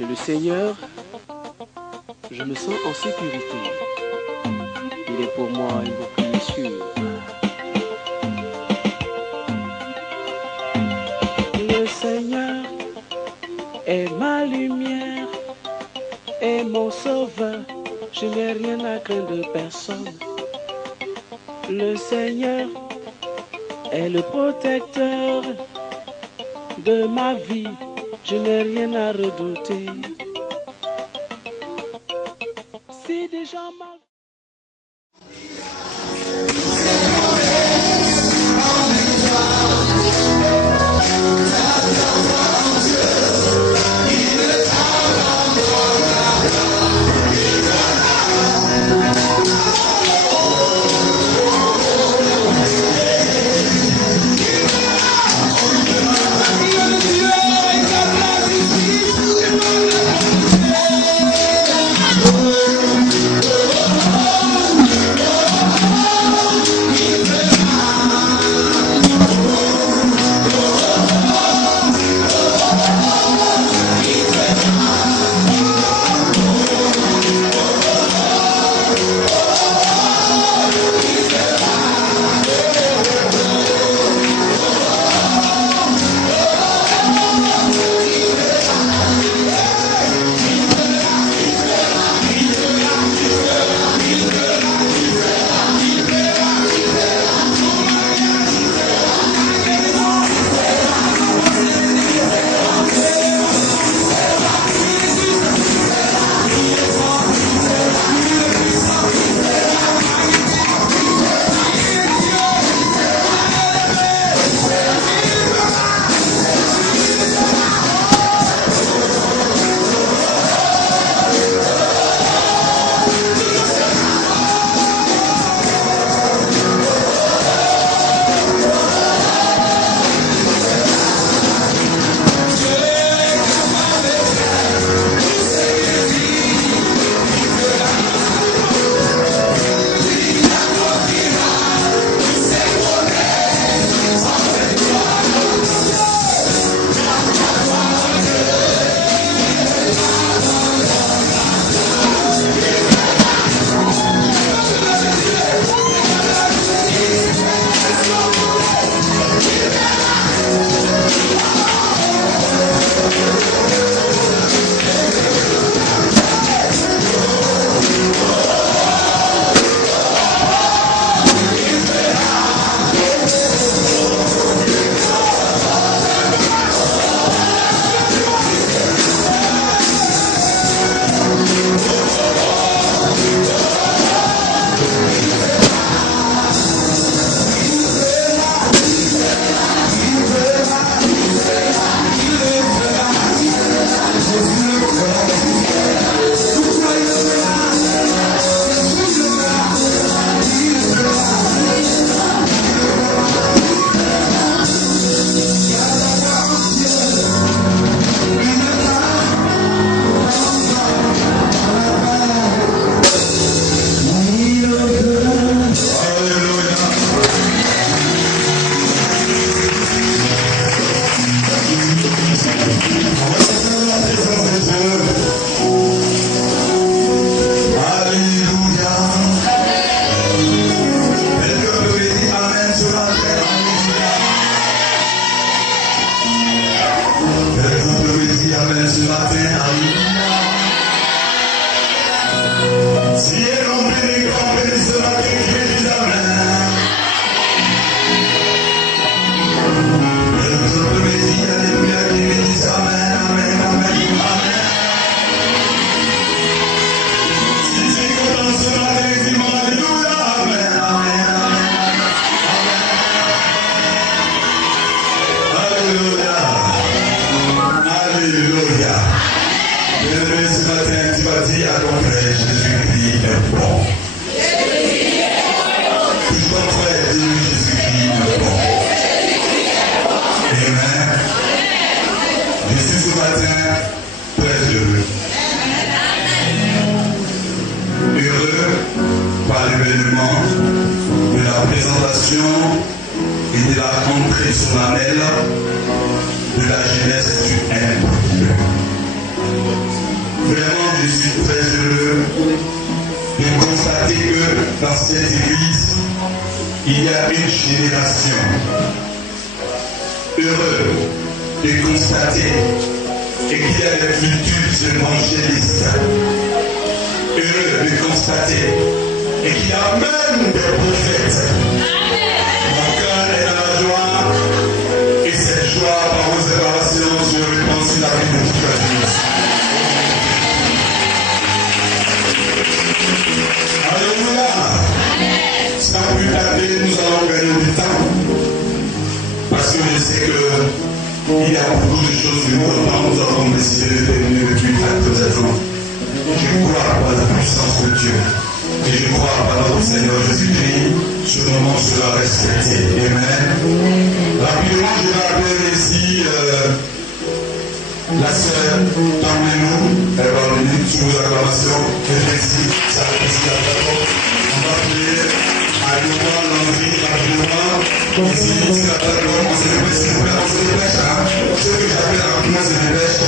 Chez le Seigneur, je me sens en sécurité. Il est pour moi une bouclier sûr. Le Seigneur est ma lumière et mon sauveur. Je n'ai rien à craindre de personne. Le Seigneur est le protecteur de ma vie. Je n'ai rien à redouter. Si des gens m'ont... Et de la rentrée solennelle de la jeunesse du M. suis très heureux de constater que dans cette église, il y a une génération. Heureux de constater qu'il y a des futurs évangélistes. Heureux de constater qu'il y a même des prophètes. Mon cœur est dans la joie et cette joie par vos séparations se répand sur la vie de toute l'Église. Alléluia. Sans plus tarder, nous allons gagner du temps. Parce que je sais qu'il y a beaucoup de choses importantes. Nous avons décidé de terminer depuis très ans. Je crois par la puissance de Dieu. Et je crois par notre Seigneur Jésus-Christ, ce moment sera respecté. Amen. Rapidement, je vais appeler ici la sœur Tammenou. Elle va venir sous vos acclamations. Et ici, ça va ici à la porte. On va appeler Aloma Landry rapidement. Ici, c'est la plateforme. On se dépêche, s'il vous plaît, on se dépêche. Ce que j'appelle rapidement, se dépêche.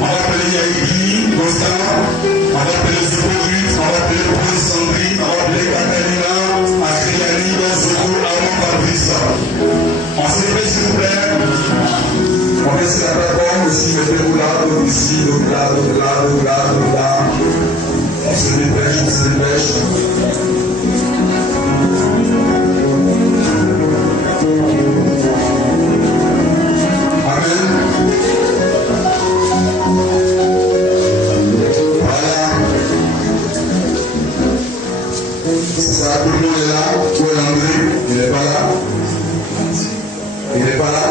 On va appeler Yaïki, Constant. On va appeler Zéborus. On va appeler Prince Sandrine. On va appeler Catalina, Akriani, Zoko, Armand Fabrice. On se dépêche, s'il vous plaît. On laisse la plateforme ici, mettez-vous là, donc ici, donc là, donc là, donc là, donc là. On se dépêche, on se dépêche. Amen. Voilà. C'est ça, tout le monde est là. Où est André? Il n'est pas là. Il n'est pas là.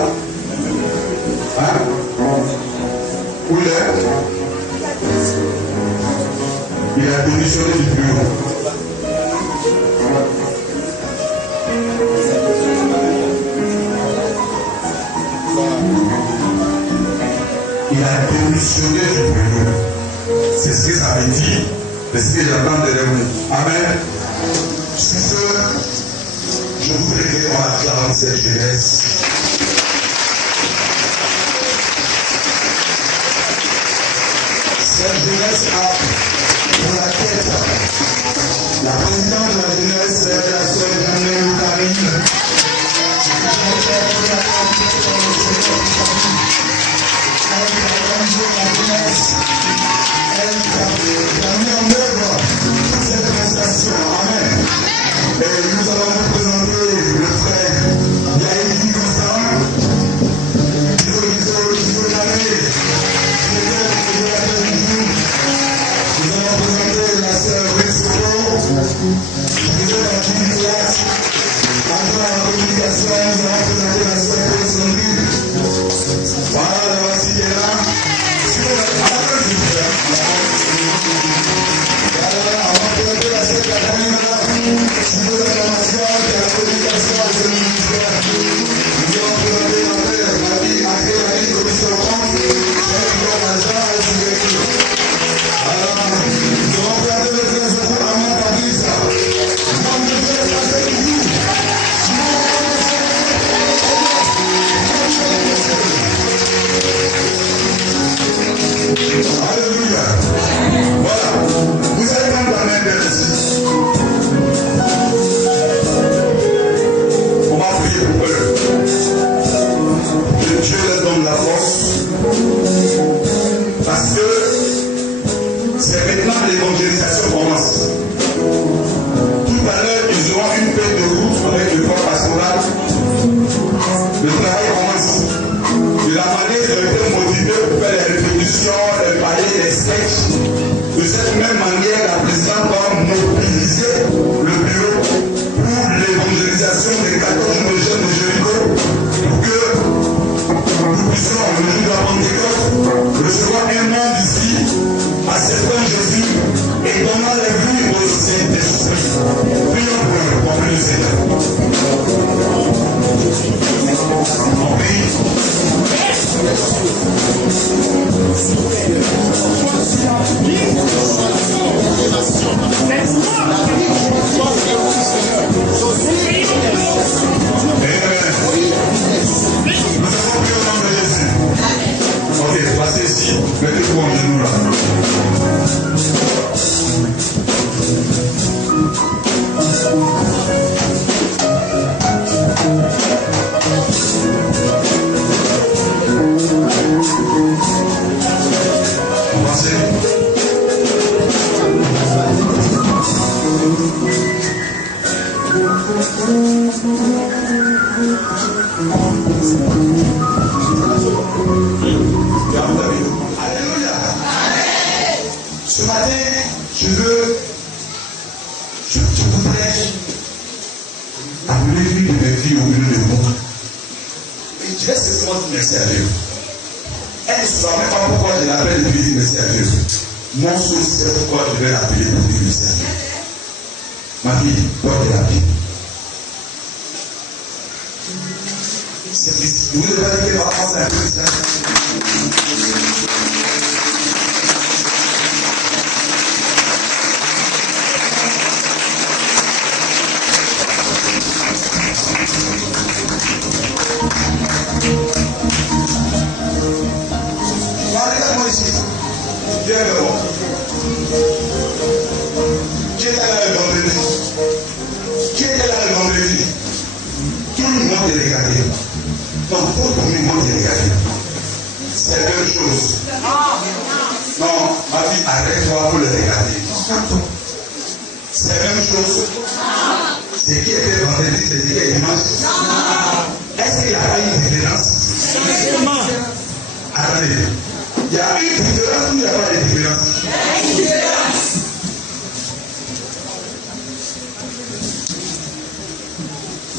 Hein? Où il est? Il a démissionné du bureau. Il a démissionné du bureau. C'est ce que ça veut dire. C'est ce que j'entends derrière vous. Amen. Sur ce, je voudrais qu'on acclame cette jeunesse. Cette jeunesse a pour la tête la présidente de la jeunesse, c'est la sœur Danielle Karine. Elle a mis en œuvre cette prestation. Amen. Et nous allons vous présenter le frère Yaïki Constant. Nous allons présenter la sœur Rizoko. Nous allons présenter la classe. Après la communication, nous allons présenter la sœur Sandrine. Voilà, la voici qui est là. Si vous voulez, voilà, on va présenter la sœur Catalina. Si vous voulez l'information, c'est la communication avec le ministère. Nous allons présenter la mère, Marie, Akriani, commission de compte. Alléluia. Voilà. Vous allez prendre la main vers ici. On va prier pour eux. Que Dieu leur donne la force. Parce que c'est maintenant l'évangélisation commence. Tout à l'heure, ils auront une paix de route avec le corps pastoral. Le travail commence. De la manière dont ils étaient motivés pour faire les répétitions, les palais, les sketchs. De cette même manière, la présidente va mobiliser le bureau pour l'évangélisation des 14 jours de jeûne de Jéricho pour que nous puissions, le jour de la Pentecôte, recevoir un monde ici, acceptant Jésus et donnant les vies au Saint-Esprit. Prions pour eux, pour le Seigneur. On prie. Nous avons pris au nom de Jésus. Ok. passez ici. Mettez-vous en genoux là. Avancez. Alléluia. Ce matin, je voudrais appeler une de mes filles au milieu de moi. Et je vais simplement dire merci à Dieu. Elle ne saura même pas pourquoi je l'appelle depuis dire merci à Dieu. Mon souhait, c'est pourquoi je vais l'appeler pour dire merci à Dieu. Ma fille, porte la vie. C'est triste. Vous ne devez pas dire qu'elle va penser à tout ça. Regarde-moi ici. Viens vers moi. Qui est là le vendredi? Qui est là le vendredi? Tout le monde est regardé. Non, tout le monde est regardé. C'est la même chose. Non, ma vie, arrête-toi pour le regarder. C'est la même chose. C'est qui était vendredi, c'est qui est dimanche. Est-ce qu'il n'y a pas une différence? Attendez. Il y a une différence ou il n'y a pas de différence?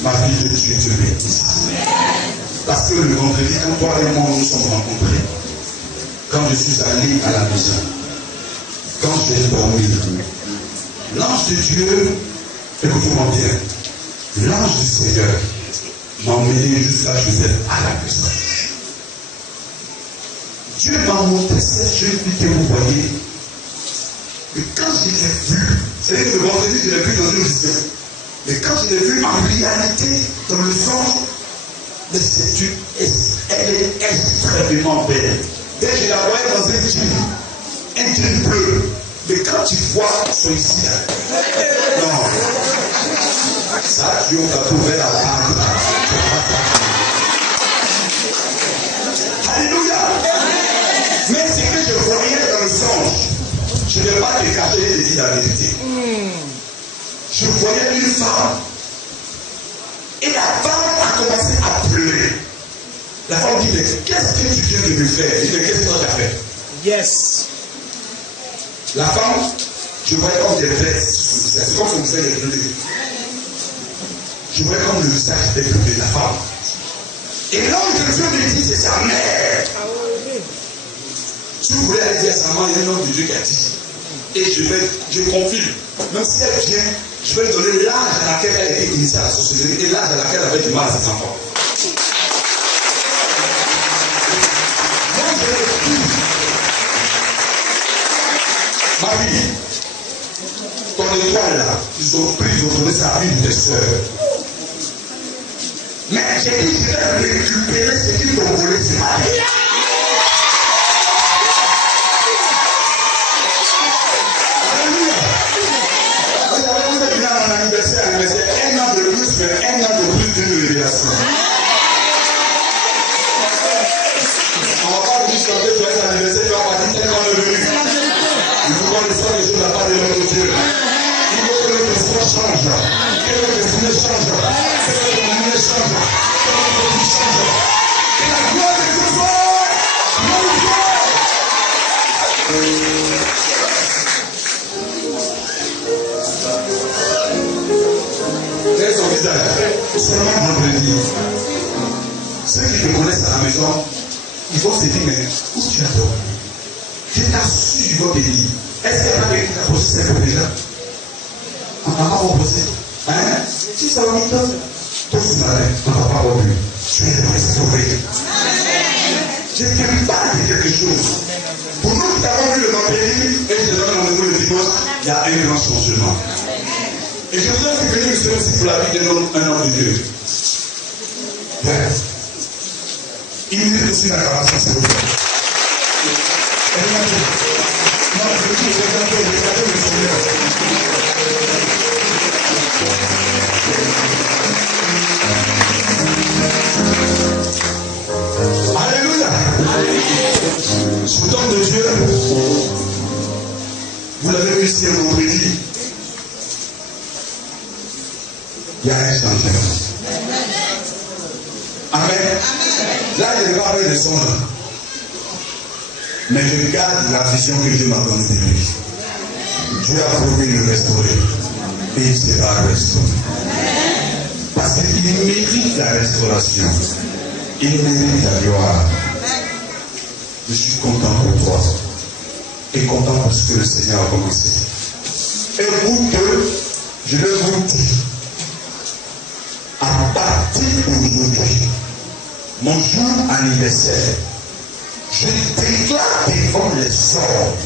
Ma fille de Dieu te bénisse. Parce que le vendredi, quand toi et moi nous sommes rencontrés, quand je suis allé à la maison, quand j'ai dormi, l'ange de Dieu, écoutez-moi bien, l'ange du Seigneur m'a emmené jusqu'à Joseph à la maison. Dieu m'a montré cette jeune fille que vous voyez. Et quand je l'ai vue, c'est-à-dire que le vendredi, je l'ai vue dans une vision. Mais quand je l'ai vue en réalité, dans le songe, elle est extrêmement belle. Dès que je la voyais dans un jean bleu. Mais quand tu vois celui-ci, non, ça, Dieu t'a trouvé la barbe. Alléluia. Mais ce que je voyais dans le songe, je ne vais pas te cacher et te dire la vérité. Je voyais une femme. Et la femme a commencé à pleurer. La femme dit, mais qu'est-ce que tu viens de me faire? Il dit, mais qu'est-ce que tu as fait? Yes. La femme, je voyais comme des vestes. C'est comme son visage est bleu. Je voyais comme le visage était bleu de la femme. Et l'homme de Dieu me dit, c'est sa mère. Si vous voulez aller dire à sa maman, il y a un homme de Dieu qui a dit. Et je confirme, même si elle vient, je vais lui donner l'âge à laquelle elle a été initiée à la sorcellerie et l'âge à laquelle elle avait du mal à ses enfants. Moi, je l'ai dit. Ma fille, ton étoile là, ils ont donné ça à une des sœurs. Mais j'ai dit, je vais récupérer ce qu'ils t'ont volé ce matin. Un an de plus, mais un an de plus d'une révélation. On va pas venir chanter pour être anniversaire, tu vas partir tel qu'on est venu. Il faut qu'on reçoive les choses de la part de notre Dieu. Il faut que notre espoir change, que notre destinée change, que notre monnaie change, que notre vie change. Et la gloire de Dieu soit glorifiée. Son visage, seulement vendredi. Ceux qui te connaissent à la maison, ils vont se dire, mais où tu as dormi? Je t'assure, je dois te dire. Est-ce qu'il y a pas quelqu'un qui t'a posé cette déjà? On t'a pas posé. Hein? Si ça va vite, toi ce matin, on t'a pas revu. Tu es restauré. Je te parle de quelque chose. Pour nous qui avons vu le vendredi et je donne rendez-vous le dimanche, il y a un grand changement. Et je voudrais que venir ici aussi pour la vie d'un homme de Dieu. Il mérite aussi la grâce, s'il vous plaît. Cet homme de Dieu, vous l'avez vu ici vendredi, il y a un changement. Amen. Là, je ne vais pas faire de son là. Mais je garde la vision que Dieu m'a donnée de lui. Dieu a promis de le restaurer. Et il sera restauré. Parce qu'il mérite la restauration. Il mérite la gloire. Je suis content pour toi. Et content parce que le Seigneur a commencé. Et vous deux, je vais vous dire, à partir d'aujourd'hui, mon jour anniversaire, je déclare devant les hommes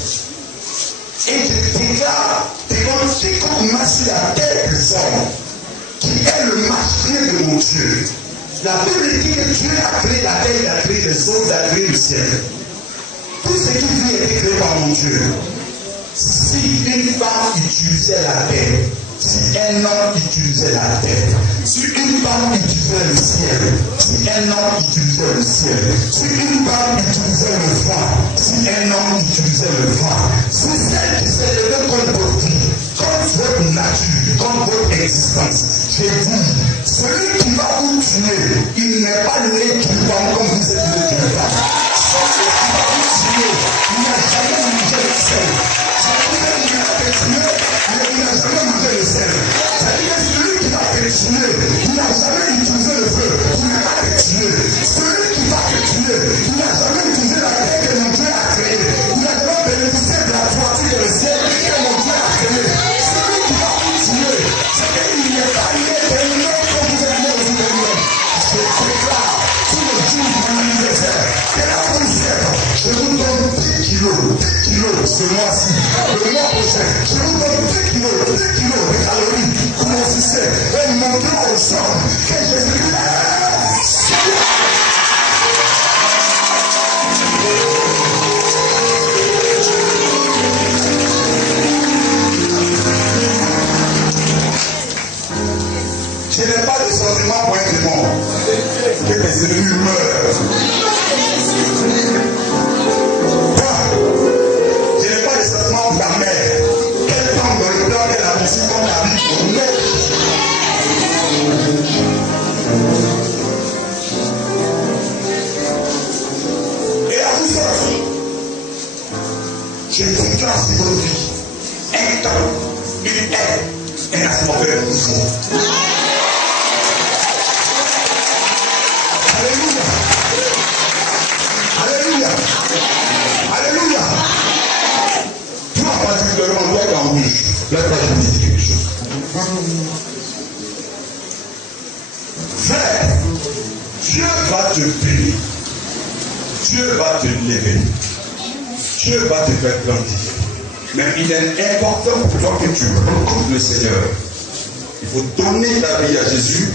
et je déclare devant quiconque marche sur la terre des hommes qui est le marché de mon Dieu. La Bible dit que Dieu a créé la terre, il a créé les eaux, il a créé le ciel. Tout ce qui vit a été créé par mon Dieu. Si une femme utilisait la terre, si un homme utilisait la terre, si une femme utilisait le ciel, si un homme utilisait le ciel, si une femme utilisait le vent, si un homme utilisait le vent, si celle qui s'est levée contre votre vie, contre votre nature, contre votre existence, je dis, celui qui va vous tuer, il n'est pas né d'une femme comme vous êtes né d'une femme. Celui qui va vous tuer, il n'a jamais mangé le sel. C'est-à-dire qu'il a été tué, mais il n'a jamais mangé le sel. C'est-à-dire que celui qui va te tuer, il n'a jamais utilisé le feu pour ne pas te tuer. Celui qui va te tuer, il n'a jamais utilisé la terre que mon Dieu a créée. Il n'a jamais bénéficié de la toiture que le ciel que mon Dieu a créée. Celui qui va vous tuer, c'est qu'il n'est pas né d'un homme comme vous êtes né aujourd'hui. Je déclare tout le jour de mon anniversaire que là où vous êtes, je vous donne 10 kilos ce mois-ci. Le mois prochain, je vous donne 10 kilos de calories. Grossissez et montrez aux hommes que Jésus-Christ je n'ai pas de sentiment pour un démon. Que mes ennemis meurent. Je n'ai pas de sentiment pour ta mère. Qu'elle tombe dans le plan qu'elle a conçu comme la vie pour nous. Et à vous autres, je déclare sur votre vie un temps, une ère, un atmosphère nouveau. Alléluia. Alléluia. Alléluia. Toi, particulièrement, toi qui es en rouge, là, toi, je vous dis quelque chose. Frère, Dieu va te bénir. Dieu va te lever. Dieu va te faire grandir. Mais il est important pour toi que tu rencontres le Seigneur. Il faut donner ta vie à Jésus.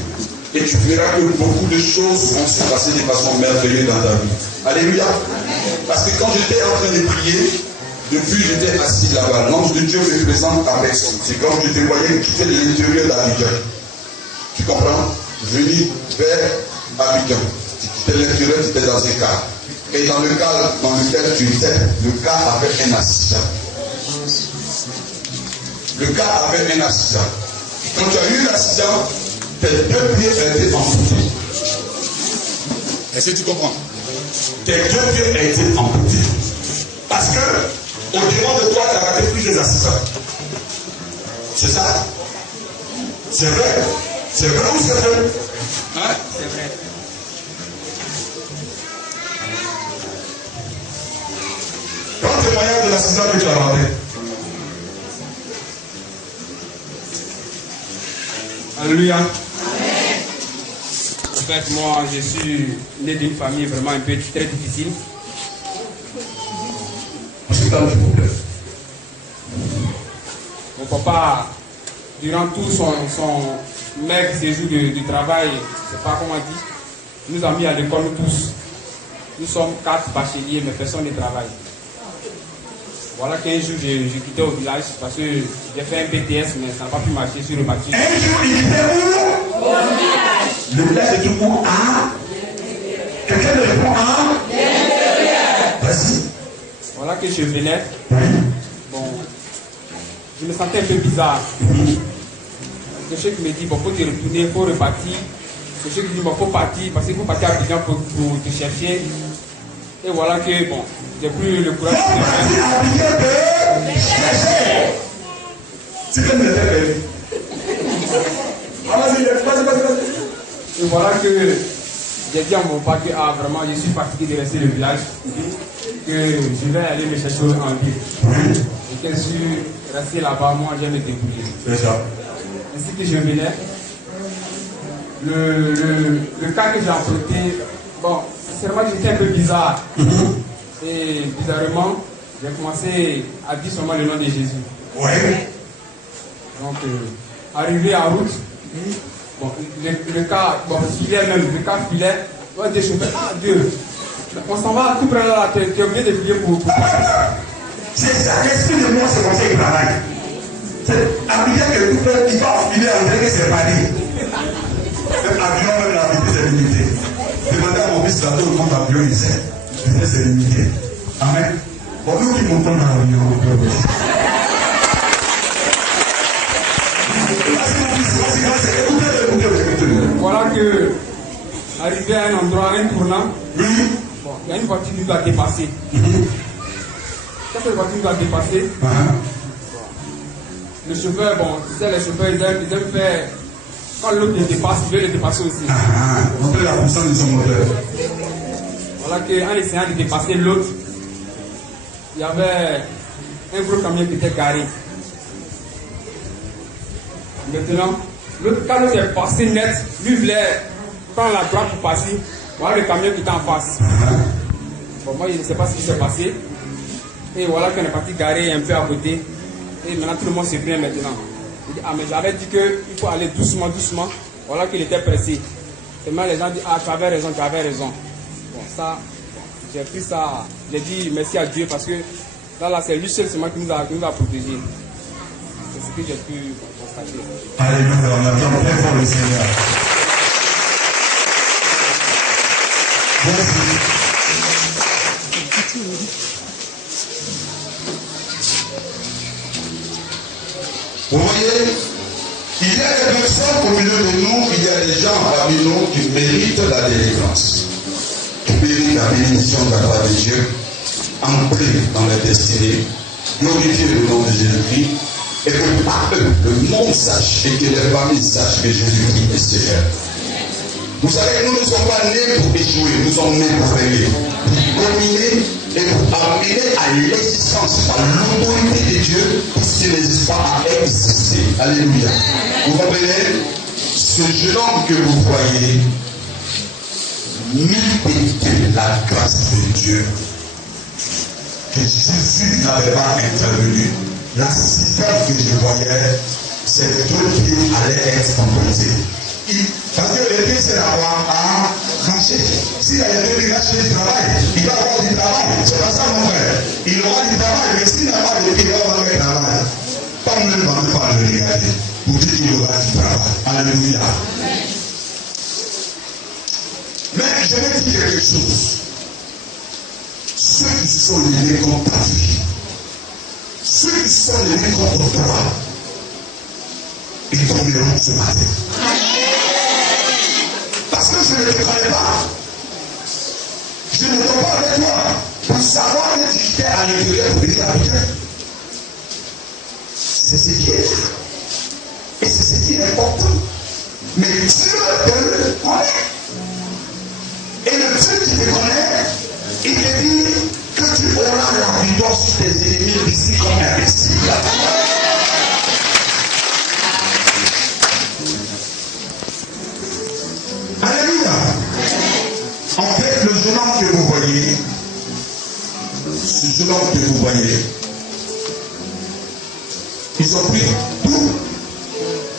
Et tu verras que beaucoup de choses vont se passer de façon merveilleuse dans ta vie. Alléluia. Parce que quand j'étais en train de prier, depuis j'étais assis là-bas. L'ange de Dieu me présente à personne. C'est comme je te voyais quitter l'intérieur d'Abidjan. Tu comprends? Venir vers Abidjan. Tu quittais l'intérieur, tu étais dans un car. Et dans le car dans lequel tu étais, le car avait un assistant. Le car avait un assistant. Quand tu as eu l'assistant, tes deux pieds ont été amputés. Est-ce que tu comprends? Tes deux pieds ont été amputés. Parce que, au-devant de toi, tu as raté plusieurs assistants. C'est ça? C'est vrai? C'est vrai ou c'est vrai? Hein? C'est vrai. Prends témoignage de l'assistant que tu as raté. Alléluia. En fait, moi, je suis né d'une famille vraiment un peu très difficile. Mon papa, durant tout son maigre séjour de travail, je ne sais pas comment dire, nous a mis à l'école tous. Nous sommes 4 bacheliers, mais personne ne travaille. Voilà qu'un jour, j'ai quitté au village parce que j'ai fait un BTS, mais ça n'a pas pu marcher sur le bâtiment. Un jour, il était où? Au village. Le village est où? Ah? Quelqu'un me répond? Ah? Vas-y. que je venais, bon, je me sentais un peu bizarre. Quelqu'un qui me dit, bon, faut te retourner, faut repartir. Quelqu'un qui dit, bon, faut partir, parce qu'il faut partir à Abidjan pour te chercher. Et voilà que, bon, j'ai plus le courage de chercher. C'est comme le père. Et voilà que j'ai dit à mon père que vraiment je suis fatigué de rester le village, que je vais aller me chercher en ville. Et que je suis resté là-bas, moi je vais me débrouiller. C'est ça. Ainsi que je venais, le cas que j'ai emprunté, bon, sincèrement j'étais un peu bizarre. Et bizarrement, j'ai commencé à dire seulement le nom de Jésus. Ouais. Donc, arrivé en route, bon, le cas, bon, filait même, le cas filait, on va dire, ah Dieu, on s'en va tout près là, tu es obligé de filer pour c'est ça, l'esprit de moi, c'est comme ça qu'il travaille. C'est Abidjan que tout près, il va filer, on dirait que c'est pas dit. Même Abidjan, même la vitesse est limitée. Demandez à mon fils là, tout le monde avion, il sait. La vitesse est limitée. Amen. Bon, nous qui montons dans l'avion, voilà que, arrivé à un endroit, un tournant, bon, il y a une voiture qui nous a dépassé. Quand cette voiture nous a dépassé, le chauffeur, bon, tu sais, les chauffeurs, ils aiment faire, quand l'autre les dépasse, ils veulent les dépasser aussi. Montrer la puissance de son moteur. Voilà qu'en essayant de dépasser l'autre, il y avait un gros camion qui était garé. Maintenant, quand l'autre est passé net, lui voulait prendre la droite pour passer. Voilà le camion qui était en face. Bon, moi, je ne sais pas ce qui s'est passé. Et voilà qu'on est parti garer un peu à côté. Et maintenant, tout le monde se plaint maintenant. Il dit, ah, mais j'avais dit qu'il faut aller doucement, doucement. Voilà qu'il était pressé. Et maintenant, les gens disent, ah, tu avais raison, tu avais raison. Bon, ça, bon, j'ai pris ça. J'ai dit merci à Dieu parce que là, c'est lui seul seulement qui nous a protégés. C'est ce que j'ai pu constater. Alléluia, on attend très fort le Seigneur. Merci. Vous voyez, il y a des personnes au milieu de nous, il y a des gens parmi nous qui méritent la délivrance, qui méritent la bénédiction de la gloire de Dieu, entrée dans la destinée, glorifier le nom de Jésus-Christ, et que par eux, le monde sache et que les familles sachent que Jésus-Christ est Seigneur. Vous savez, nous ne sommes pas nés pour échouer, nous sommes nés pour régler, pour dominer et pour amener à l'existence par l'autorité de Dieu, puisqu'il n'existe pas à exister. Alléluia. Vous comprenez? Ce jeune homme que vous voyez méritait la grâce de Dieu. Que Jésus n'avait pas intervenu. La système que je voyais, c'est que 2 pieds allaient être empruntés. Parce que les pieds, c'est l'avoir à marcher. S'il y a des pieds lâchés du travail, il va avoir du travail. C'est pas ça, mon frère. Il aura du travail, mais s'il n'a pas de pieds, il va avoir du travail. Pas même pas le regarder. Pour dire qu'il aura du travail. Alléluia. Mais je vais dire quelque chose. Ceux qui sont liés contre ta vie, ceux qui sont liés contre toi, ils tomberont ce matin. Parce que je ne te connais pas. Je ne tombe pas avec toi pour savoir que tu étais à l'intérieur pour venir habiter. C'est ce qui est là. Et c'est ce qui est important. Mais Dieu te connaît. Et le Dieu qui te connaît, il te dit que tu auras la victoire sur tes ennemis ici comme imbécile. Alléluia. En fait, le jeune homme que vous voyez, ce jeune homme que vous voyez, ils ont pris tous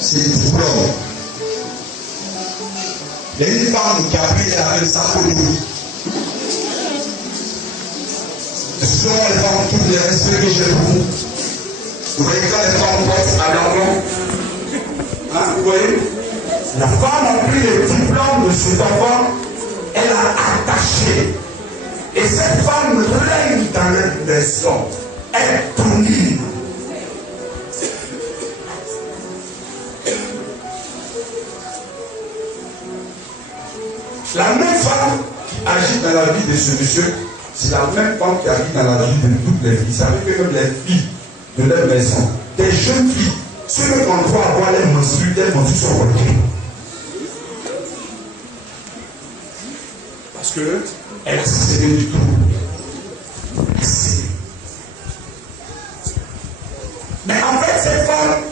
ces diplômes. Il y a une femme qui a pris avec sa photo. Excusez-moi les femmes, tous les respects que j'ai pour vous. Vous voyez quand les femmes portent à l'enfant. Hein, vous voyez? La femme a pris le diplôme de cet enfant, elle a attaché. Et cette femme règne dans maison est punie. La même femme qui agit dans la vie de ce monsieur, c'est la même femme qui agit dans la vie de toutes les filles. Ça veut dire que même les filles de leur maison, des jeunes filles, ceux qui ont droit à avoir les menstrues sont retenus. Parce qu'elle a cédé du tout. Mais en fait, cette femme,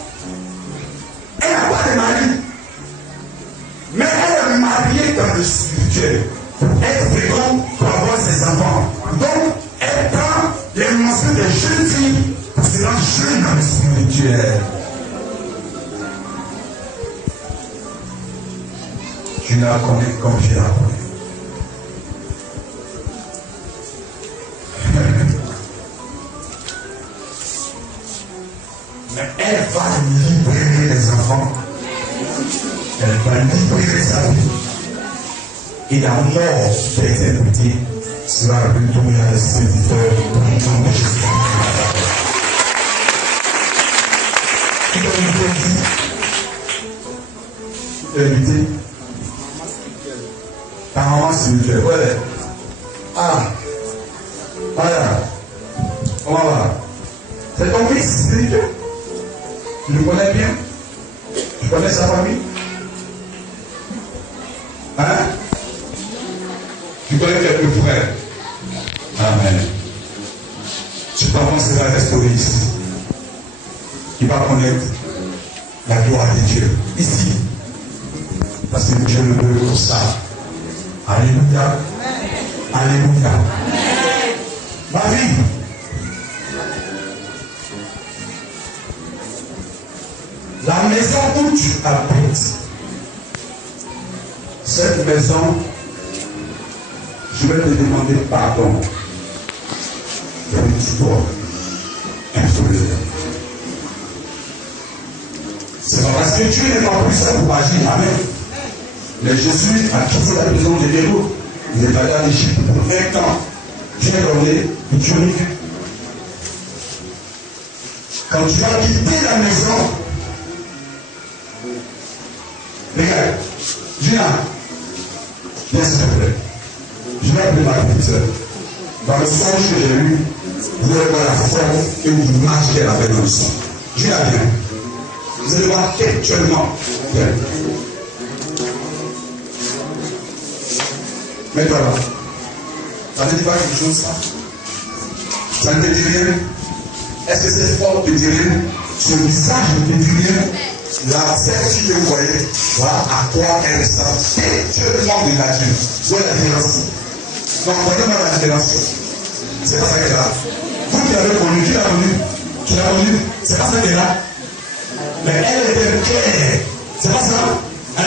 elle n'a pas de mari. Mais elle est mariée dans le spirituel pour être féconde, pour avoir ses enfants. Donc, elle prend les menstrues des jeunes filles pour se rendre jeune dans le spirituel. Tu la connais comme je la connais. Mais elle va libérer les enfants. Elle va libérer sa vie. Et la mort d'exécuter sera retournée à l'expéditeur dans le nom de Jésus. Tu peux éviter. Ta maman spirituelle. Ouais. Ah. Voilà. Comment va? C'est ton fils spirituel. Tu le connais bien? Tu connais sa famille? Hein? Tu connais quelques frères? Amen. Tu penses qu'il va restaurer ici. Il va connaître la gloire de Dieu. Ici. Parce que Dieu le veut pour ça. Alléluia. Alléluia. Marie. La maison où tu habites, cette maison, je vais te demander pardon. Et tu dois influer. C'est pas parce que Dieu n'est pas puissant pour agir. Amen. Mais Jésus a quitté la maison de Héros. Il est allé en Égypte pour 20 ans. Dieu a donné une tunique. Quand tu as quitté la maison, regarde, Gina, viens s'il te plaît. Je vais appeler ma petite soeur. Dans le songe que j'ai eu, vous allez voir la forme et l'image qu'elle avait dans le son. Gina, viens. Vous allez voir textuellement. Viens. Mets-toi là. Ça ne te dit pas quelque chose, ça? Ça ne te dit rien? Est-ce que cette forme te dit rien? Son visage ne te dit rien? La tête, si vous voyez, voilà à quoi elle ressemble textuellement de nature. Où est la différence? Donc, voyez-moi la différence. C'est pas ça qu'elle est là. Vous qui l'avez connue, qui l'a connue? Qui l'a connue? C'est pas ça qu'elle est là. Mais elle était claire. C'est pas ça? Hein?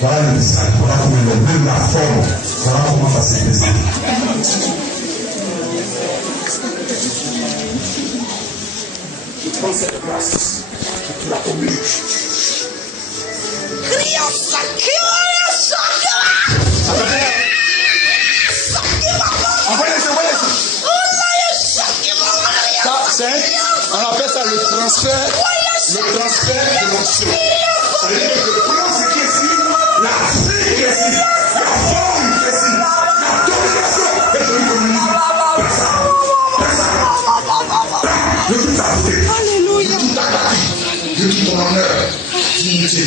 Voilà le message. Voilà comment elle est. Même la forme. Voilà comment ça s'est passé. Je prends cette place. Je te la communique. On appelle ça le transfert de l'onction. Ça veut dire que je prends ce qui est ici, la vie qui est ici, la forme qui est ici, la domination, et je lui communique. Je quitte ta beauté, je quitte ta gloire, je quitte ton honneur, dignité.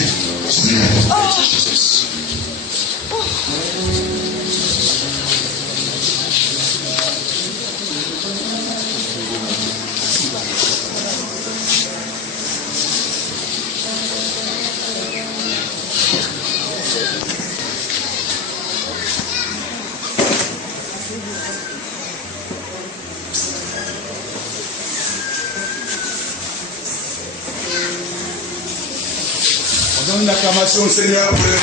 On donne une acclamation au Seigneur pour le vie.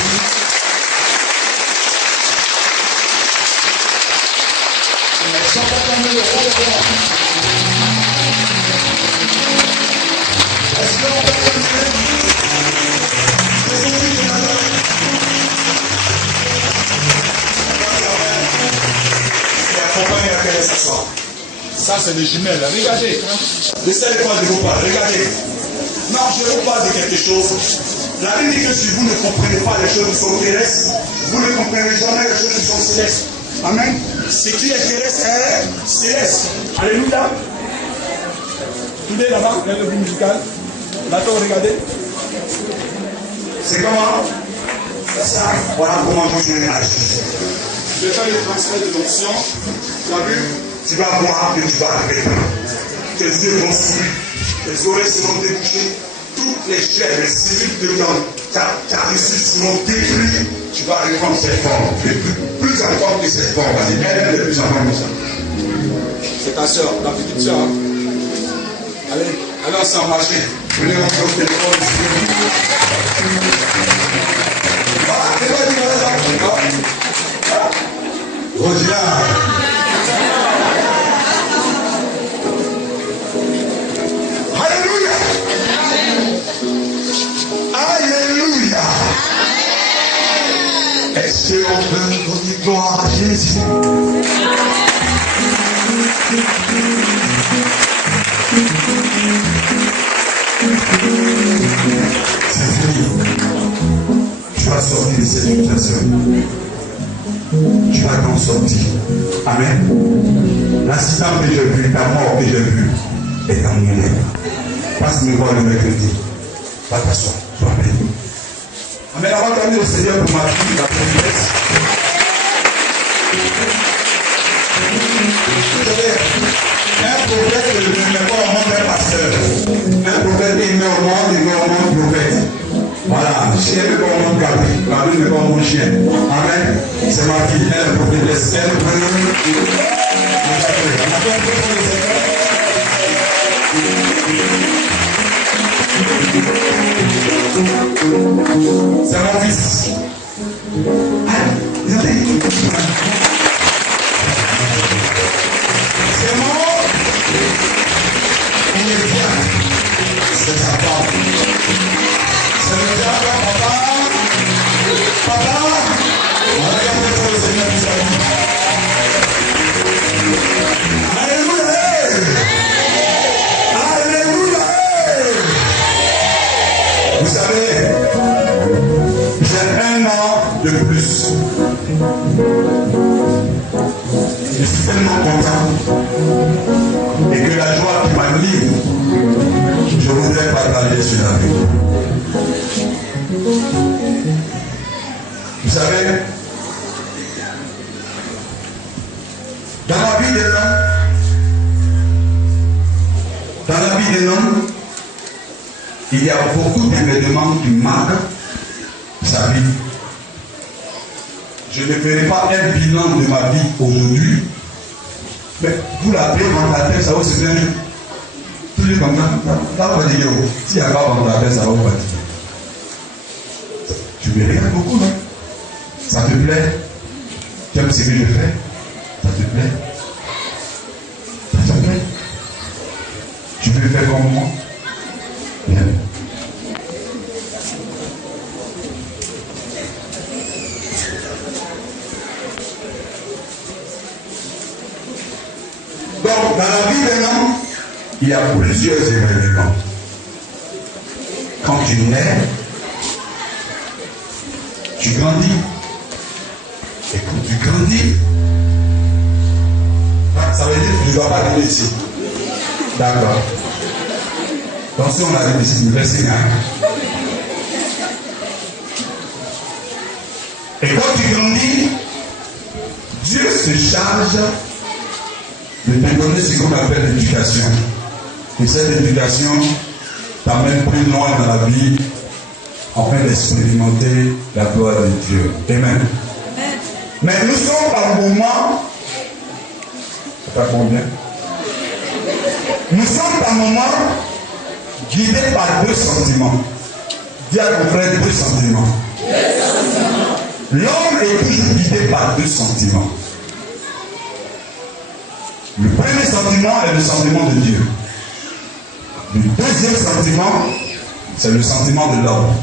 Est-ce qu'on peut continuer? Et accompagne à qu'elle s'assoie. Ça, c'est les jumelles. Regardez. Laissez-les pas de vous parler. Regardez. Non, je vous parle de quelque chose. La Bible dit que si vous ne comprenez pas les choses qui sont terrestres, vous ne comprenez jamais les choses qui sont célestes. Amen. Ce qui est terrestre est céleste. Alléluia. Tout est là-bas, le groupe musical. Là-bas, regardez. C'est comment? C'est ça. Voilà comment je suis agis. Je vais faire le transfert de l'onction. Tu as vu? Tu vas voir que tu vas répondre. Tes yeux vont s'ouvrir. Tes oreilles seront débouchées. Toutes les chairs, les cellules de ta réussite seront détruites. Tu vas répondre cette forme. Plus encore que cette forme, vas-y. Elle est de plus en plus ça. C'est ta soeur, ta petite soeur. Allez, alors sans marcher. Venez rentrer au téléphone. Voilà, c'est pas dit, Rosina. Alléluia. Alléluia. Est-ce qu'on peut donner gloire à Jésus? C'est fini. Tu vas sortir de cette situation. Tu vas t'en sortir. Amen. L'incident que j'ai vu, ta mort que j'ai vue, est terminée. Passe me voir le mercredi. Va t'asseoir. Sois béni. Amen. On va donner le Seigneur pour ma fille, la princesse. Un prophète ne met pas au monde un pasteur. Un prophète, il met au monde prophète. Voilà, chien n'est pas au monde Gabriel, Gabriel n'est pas mon chien. Amen. C'est ma fille, elle est prophétesse. Elle c'est mon fils. C'est mon. Il est bien. C'est sa femme. C'est le diable, papa. Papa. On regarde le Seigneur qui s'allume. Alléluia. Alléluia. Vous savez, j'ai un an de plus. Je suis tellement content. Et que la joie qui m'anime, je voudrais partager sur la vie. Vous savez, dans la vie de l'homme, il y a beaucoup d'événements qui marquent sa vie. Je ne ferai pas un bilan de ma vie aujourd'hui, mais vous l'appelez vendateur, ça va se faire. Tout le monde comme ça va dire, s'il n'y a pas vendateur, ça va vous fatiguer. Tu me regardes beaucoup, non? Ça te plaît? Tu aimes ce que je fais? Ça te plaît? Ça te plaît? Tu veux faire comme moi? Bien. Donc, dans la vie d'un homme, il y a plusieurs événements. Quand tu nais, tu grandis. Et quand tu grandis, ça veut dire que tu ne dois pas venir ici. D'accord. Donc si on arrive ici, nous laissons un. Et quand tu grandis, Dieu se charge de te donner ce qu'on appelle l'éducation. Et cette éducation t'amène plus loin dans la vie afin d'expérimenter la gloire de Dieu. Amen. Mais nous sommes à un moment, pas combien? Nous sommes à un moment guidés par deux sentiments. Dis à ton frère deux sentiments. L'homme est toujours guidé par deux sentiments. Le premier sentiment est le sentiment de Dieu. Le deuxième sentiment, c'est le sentiment de l'homme.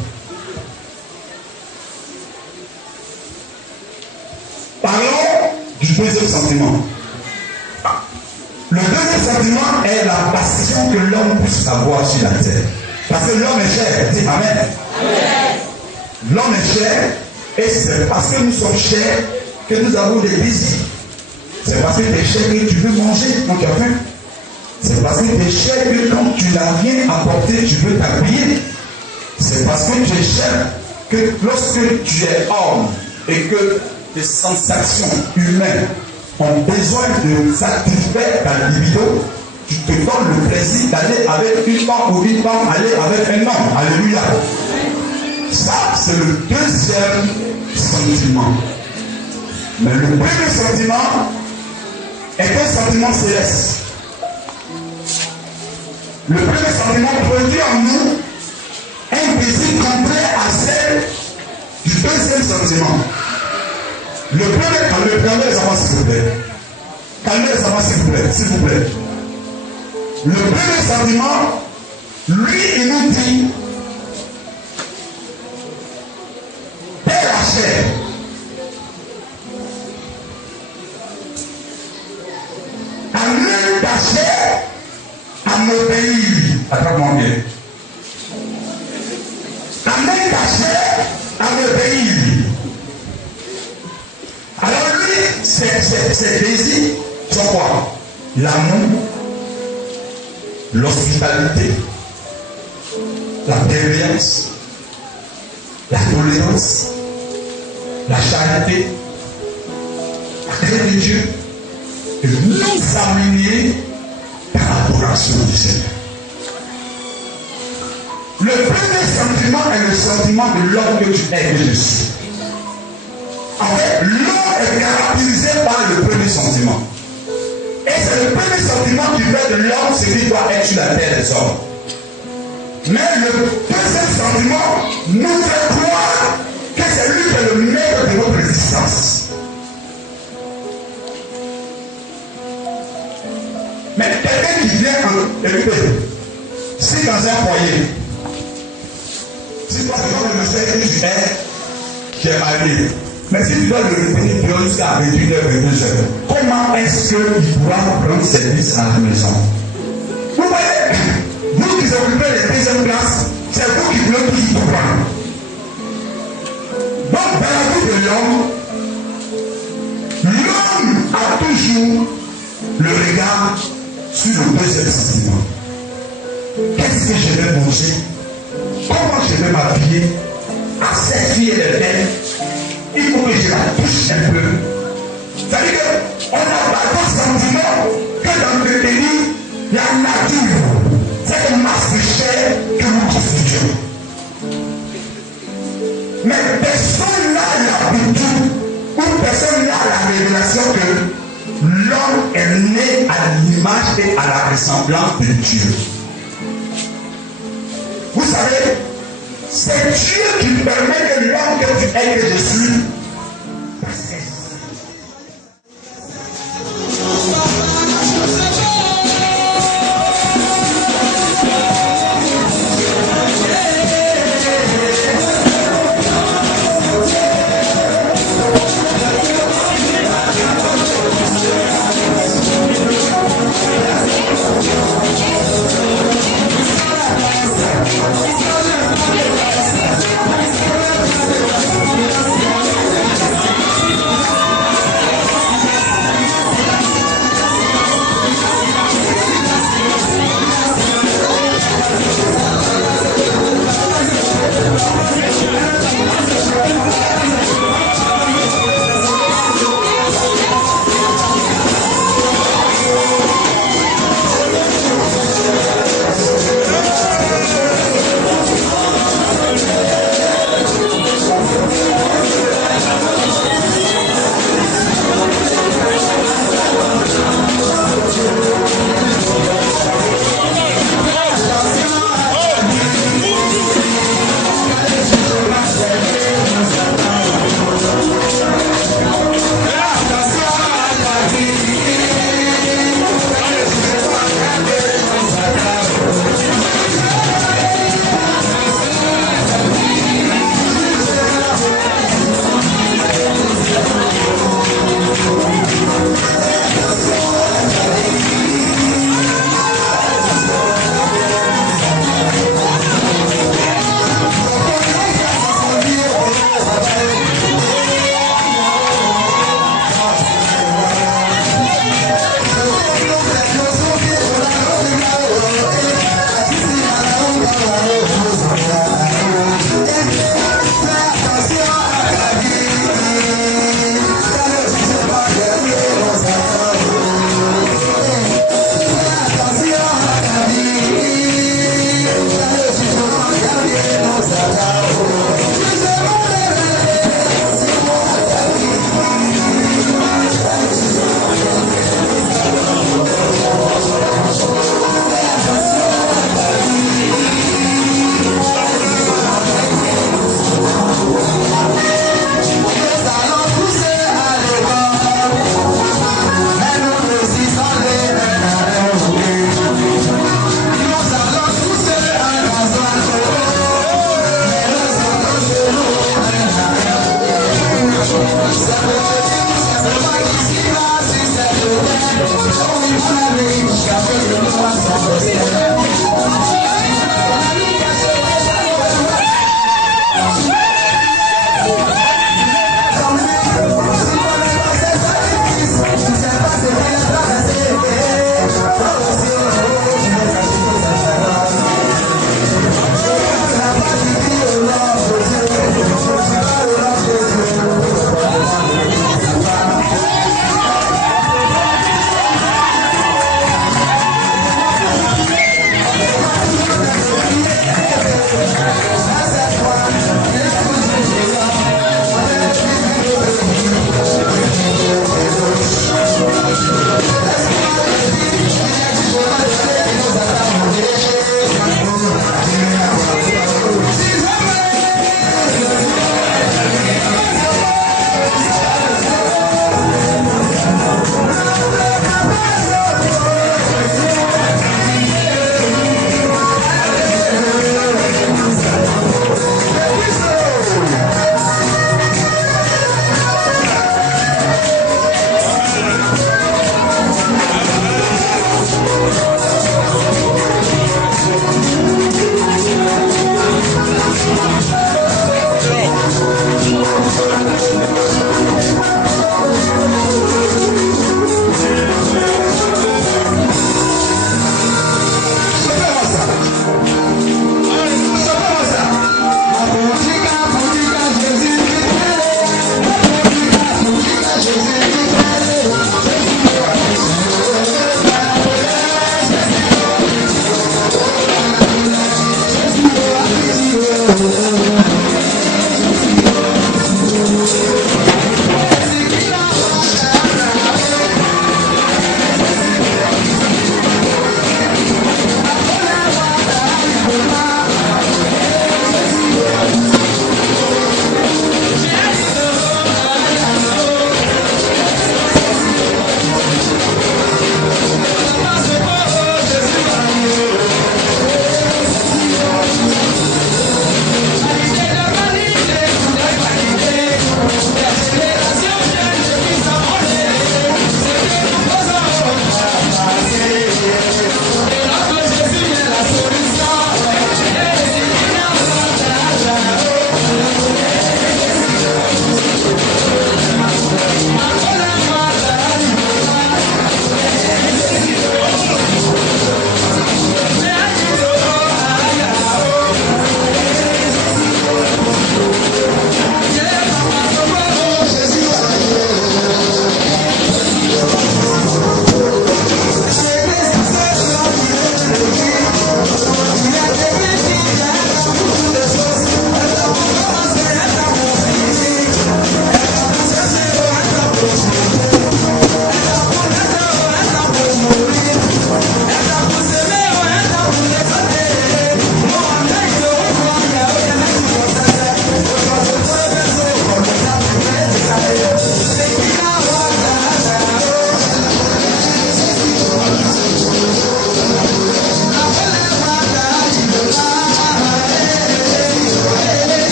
Parlons du deuxième sentiment. Le deuxième sentiment est la passion que l'homme puisse avoir sur la terre. Parce que l'homme est cher. Dis Amen. L'homme est cher et c'est parce que nous sommes chers que nous avons des désirs. C'est parce que tu es cher que tu veux manger quand tu as faim. C'est parce que tu es cher que quand tu n'as rien apporté, tu veux t'habiller. C'est parce que tu es cher que lorsque tu es homme et que tes sensations humaines ont besoin de satisfaire ta libido, tu te donnes le plaisir d'aller avec une femme ou une femme, aller avec un homme. Alléluia. Ça, c'est le deuxième sentiment. Mais le premier sentiment est un sentiment céleste. Le premier sentiment produit en nous un désir contraire à celle du deuxième sentiment. Le premier, calmez les enfants s'il vous plaît. Calmez les enfants s'il vous plaît, s'il vous plaît. Le premier sentiment, lui, il nous dit, paie la chair. Amène ta chair à m'obéir. Attrape-moi bien. Amène ta chair à m'obéir. Alors lui, ses désirs sont quoi? L'amour, l'hospitalité, la bienveillance, la tolérance, la charité, la crainte de Dieu, et nous amener par l'adoration du Seigneur. Le premier sentiment est le sentiment de l'homme que tu es, que je suis. En fait, l'homme est caractérisé par le premier sentiment. Et c'est le premier sentiment qui fait de l'homme ce qu'il doit être sur la terre des hommes. Mais le deuxième sentiment nous fait croire que c'est lui qui est le maître de notre existence. Mais quelqu'un qui vient écouter, si dans un foyer, si toi c'est comme le monsieur que tu es, qui est marié, mais si tu dois le retenir jusqu'à 21h, 22h, comment est-ce qu'il pourra prendre service à la maison? Vous voyez, vous qui occupez les deuxième classes, c'est vous qui voulez toujours comprendre. Donc, dans la vie de l'homme a toujours le regard sur le deuxième sentiment. Qu'est-ce que je vais manger? Comment je vais m'habiller? À cette fille elle est belle. Il faut que je la touche un peu. C'est-à-dire qu'on n'a pas d'autre sentiment que d'entretenir la nature. Cette masse de chair que nous constituons. Mais personne n'a l'habitude ou personne n'a la révélation que l'homme est né à l'image et à la ressemblance de Dieu. Vous savez, c'est Dieu qui permet que l'homme que tu es, que je suis,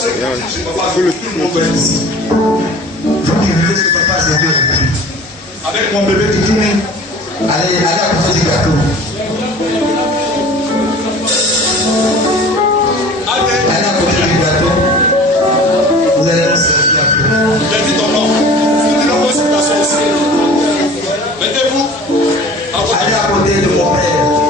chez papa, tout le monde va être ici. Je dis, je laisse papa servir avec mon bébé tout le monde. Allez à côté du gâteau. Allez à côté du gâteau. Vous allez nous servir après. J'ai dit ton nom. Vous dites notre situation aussi. Mettez-vous. Allez à côté de mon père.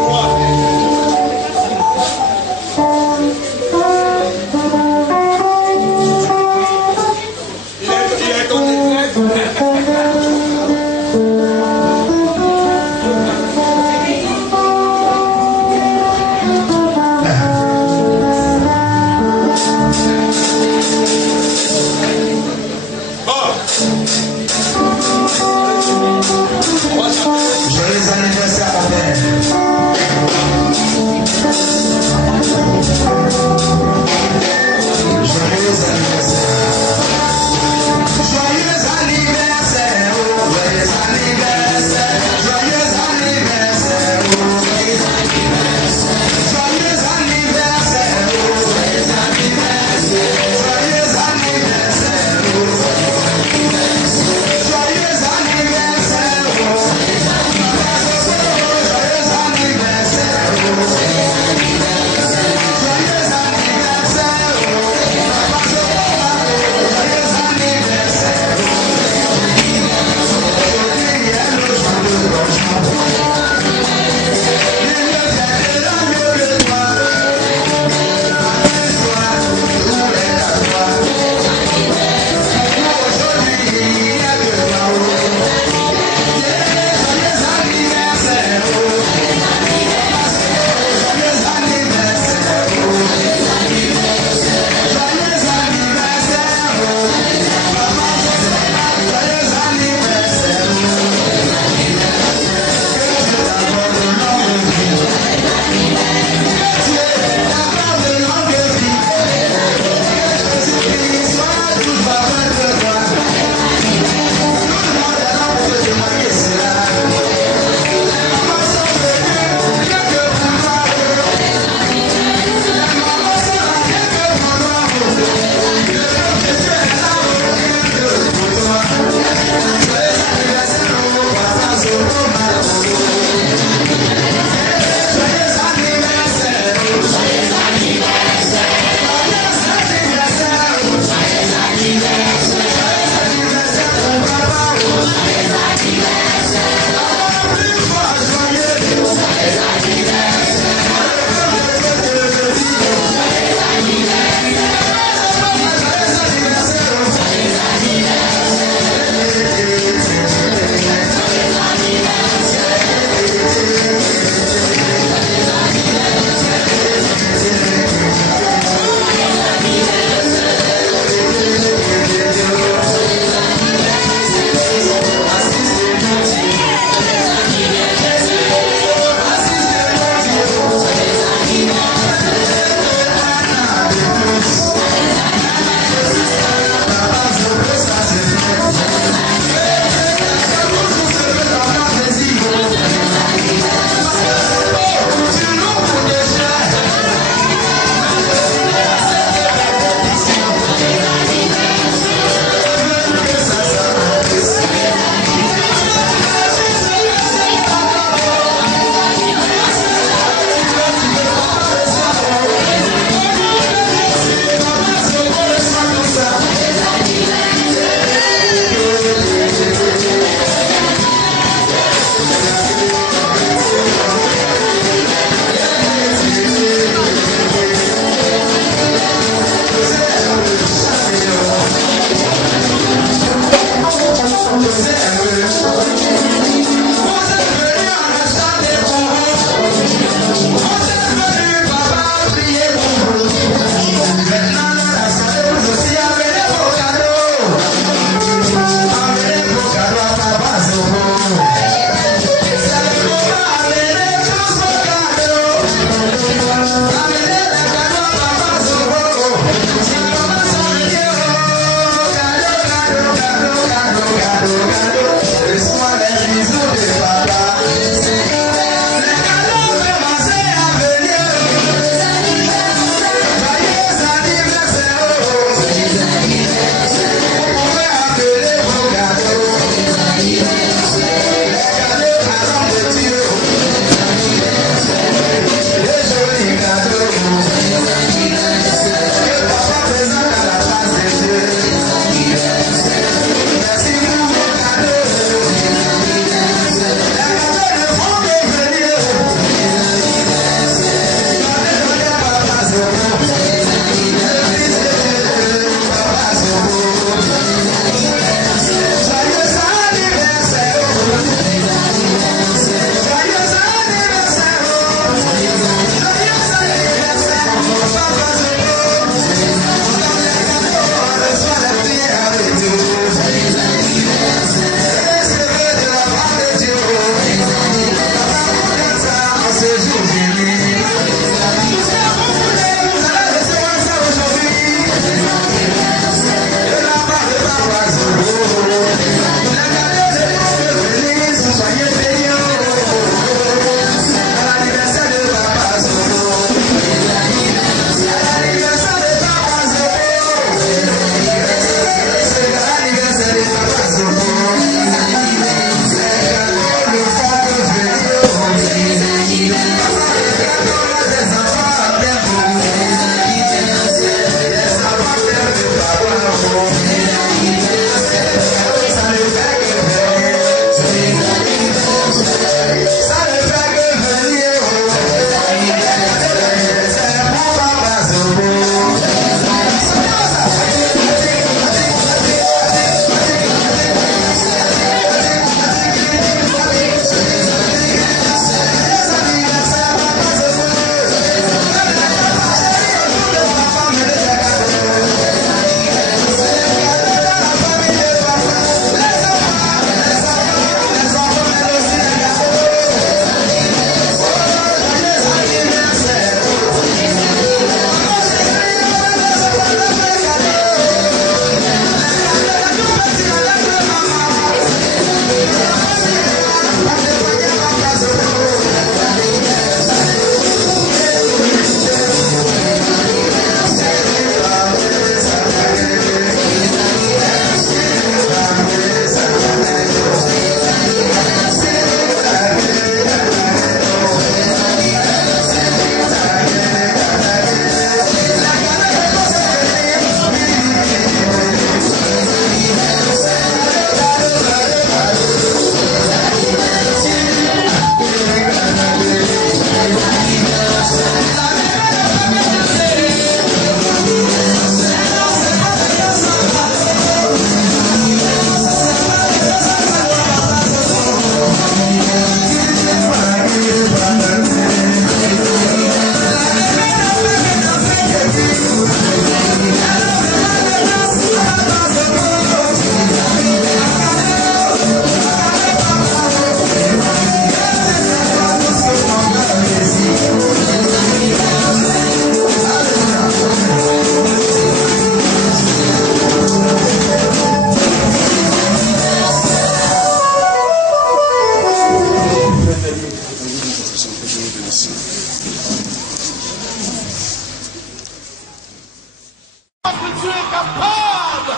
tu es capable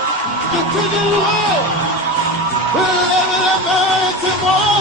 de te délivrer. Lève la main et témoigne.